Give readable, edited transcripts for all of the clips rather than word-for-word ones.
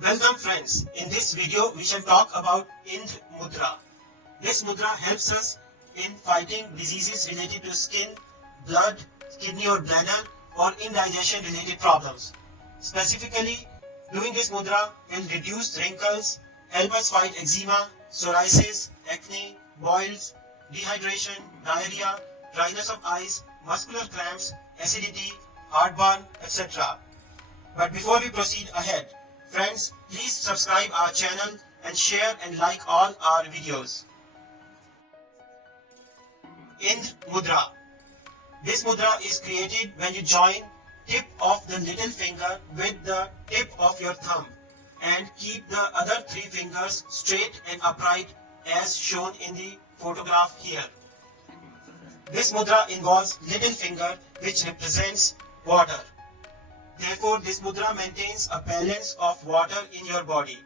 Welcome friends. In this video we shall talk about Indra Mudra. This mudra helps us in fighting diseases related to skin, blood, kidney or bladder or indigestion related problems. Specifically, doing this mudra will reduce wrinkles, help us fight eczema, psoriasis, acne, boils, dehydration, diarrhea, dryness of eyes, muscular cramps, acidity, heartburn, etc. But before we proceed ahead, friends, please subscribe our channel and share and like all our videos. Indra Mudra. This mudra is created when you join tip of the little finger with the tip of your thumb and keep the other three fingers straight and upright as shown in the photograph here. This mudra involves little finger which represents water. Therefore, this mudra maintains a balance of water in your body.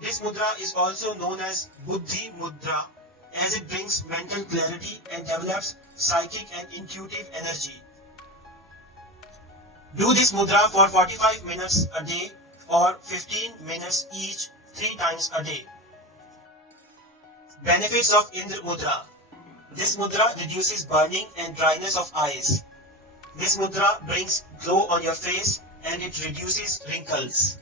This mudra is also known as Buddhi Mudra as it brings mental clarity and develops psychic and intuitive energy. Do this mudra for 45 minutes a day or 15 minutes each 3 times a day. Benefits of Indra Mudra. This mudra reduces burning and dryness of eyes. This mudra brings glow on your face and it reduces wrinkles.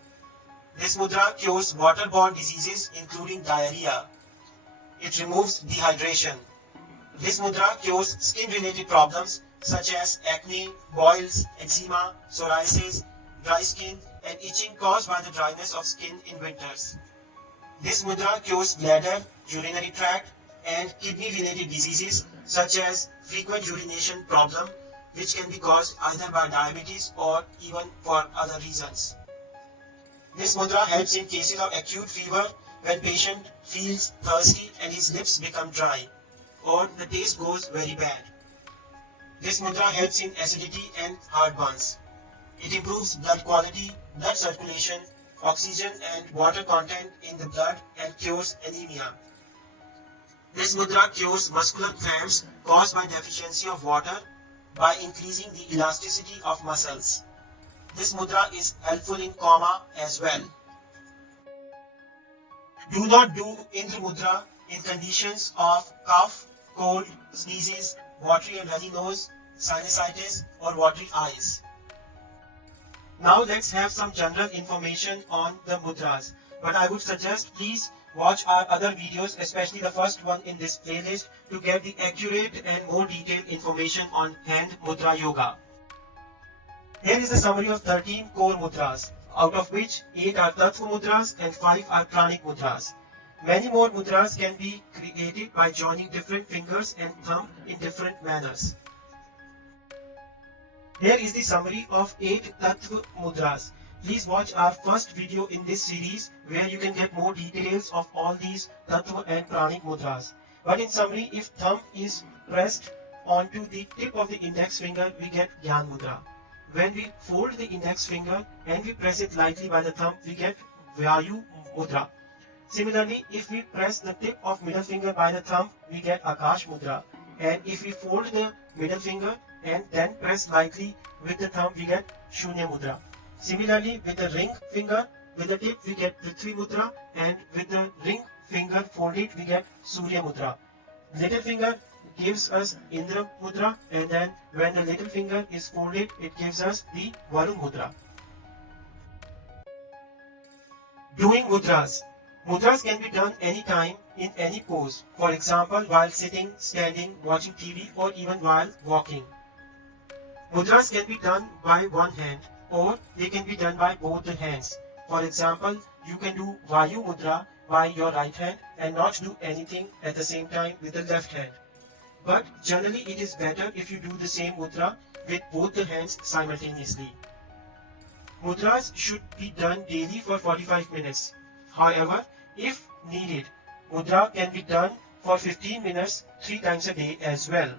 This mudra cures waterborne diseases including diarrhea. It removes dehydration. This mudra cures skin-related problems such as acne, boils, eczema, psoriasis, dry skin, and itching caused by the dryness of skin in winters. This mudra cures bladder, urinary tract, and kidney-related diseases such as frequent urination problem, which can be caused either by diabetes or even for other reasons. This mudra helps in cases of acute fever when patient feels thirsty and his lips become dry or the taste goes very bad. This mudra helps in acidity and heartburns. It improves blood quality, blood circulation, oxygen and water content in the blood and cures anemia. This mudra cures muscular cramps caused by deficiency of water by increasing the elasticity of muscles. This mudra is helpful in coma as well. Do not do Indra Mudra in conditions of cough, cold, sneezes, watery and runny nose, sinusitis or watery eyes. Now let's have some general information on the mudras. But I would suggest please watch our other videos, especially the first one in this playlist, to get the accurate and more detailed information on hand mudra yoga. Here is a summary of 13 core mudras, out of which 8 are tattva mudras and 5 are pranic mudras. Many more mudras can be created by joining different fingers and thumb in different manners. Here is the summary of 8 tattva mudras. Please watch our first video in this series where you can get more details of all these tattva and pranic mudras. But in summary, if thumb is pressed onto the tip of the index finger, we get Gyan Mudra. When we fold the index finger and we press it lightly by the thumb, we get Vayu Mudra. Similarly, if we press the tip of middle finger by the thumb, we get Akash Mudra. And if we fold the middle finger and then press lightly with the thumb, we get Shunya Mudra. Similarly, with the ring finger, with the tip we get Prithvi Mudra, and with the ring finger folded we get Surya Mudra. Little finger gives us Indra Mudra, and then when the little finger is folded, it gives us the Varun Mudra. Doing mudras. Mudras can be done anytime in any pose. For example, while sitting, standing, watching TV, or even while walking. Mudras can be done by one hand, or they can be done by both the hands. For example, you can do Vayu Mudra by your right hand and not do anything at the same time with the left hand. But generally it is better if you do the same mudra with both the hands simultaneously. Mudras should be done daily for 45 minutes. However, if needed, mudra can be done for 15 minutes 3 times a day as well.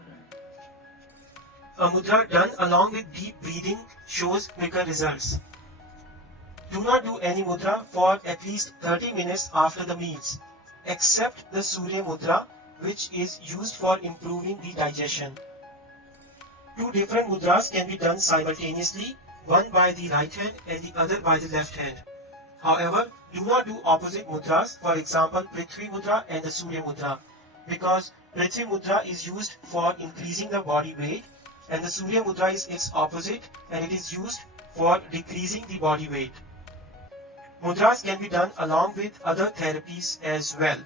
A mudra done along with deep breathing shows quicker results. Do not do any mudra for at least 30 minutes after the meals, except the Surya Mudra, which is used for improving the digestion. Two different mudras can be done simultaneously, one by the right hand and the other by the left hand. However, do not do opposite mudras, for example, Prithvi Mudra and the Surya Mudra, because Prithvi Mudra is used for increasing the body weight and the Surya Mudra is its opposite and it is used for decreasing the body weight. Mudras can be done along with other therapies as well.